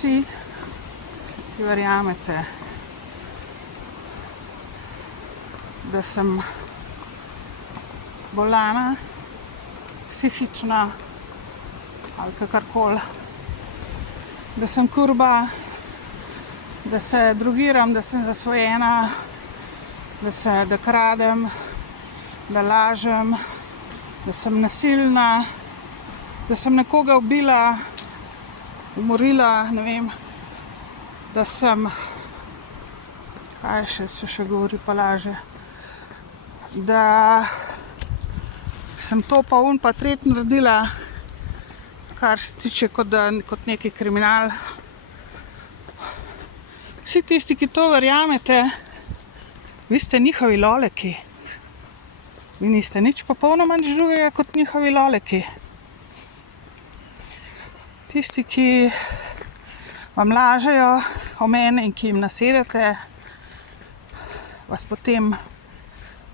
vsi, ki verjamete, da sem bolana, psihična ali kakorkoli, da sem kurba, da se drogiram, da sem zasvojena, da kradem, da lažem, da sem nasilna, da sem nekoga ubila, umorila, ne vem, da sem, kaj še govori pa laže, da sem to pa un pa tret naredila, kar se tiče kot neki kriminal. Vsi tisti, ki to verjamete, vi ste njihovi loleki. Vi niste nič popolnoma nič drugega kot njihovi loleki. Tisti, ki vam lažejo o meni in ki jim nasedate, vas potem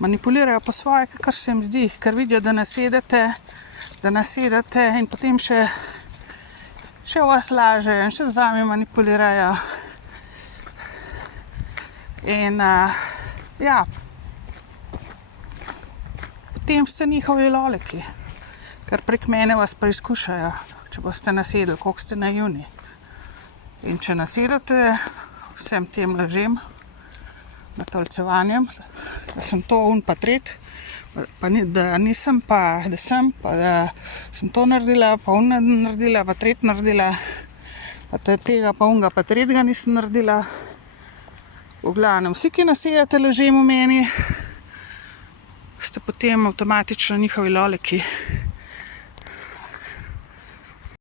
manipulirajo po svoje, kakor se jim zdi, ker vidijo, da nasedate in potem še o vas lažejo in še z vami manipulirajo. In ja, potem ste njihovi loleki, ker prek mene vas preizkušajo, če boste nasedli, koliko ste naivni. In če nasedate vsem tem lažem, natolcevanjem, da sem to un pa tret, pa da nisem, pa da sem, pa da sem to naredila, pa un naredila, pa tret naredila, pa tega, pa unga, pa tretjega nisem naredila. V glavnem, vsi, ki nasedate lažem v meni, ste potem avtomatično njihovi loleki.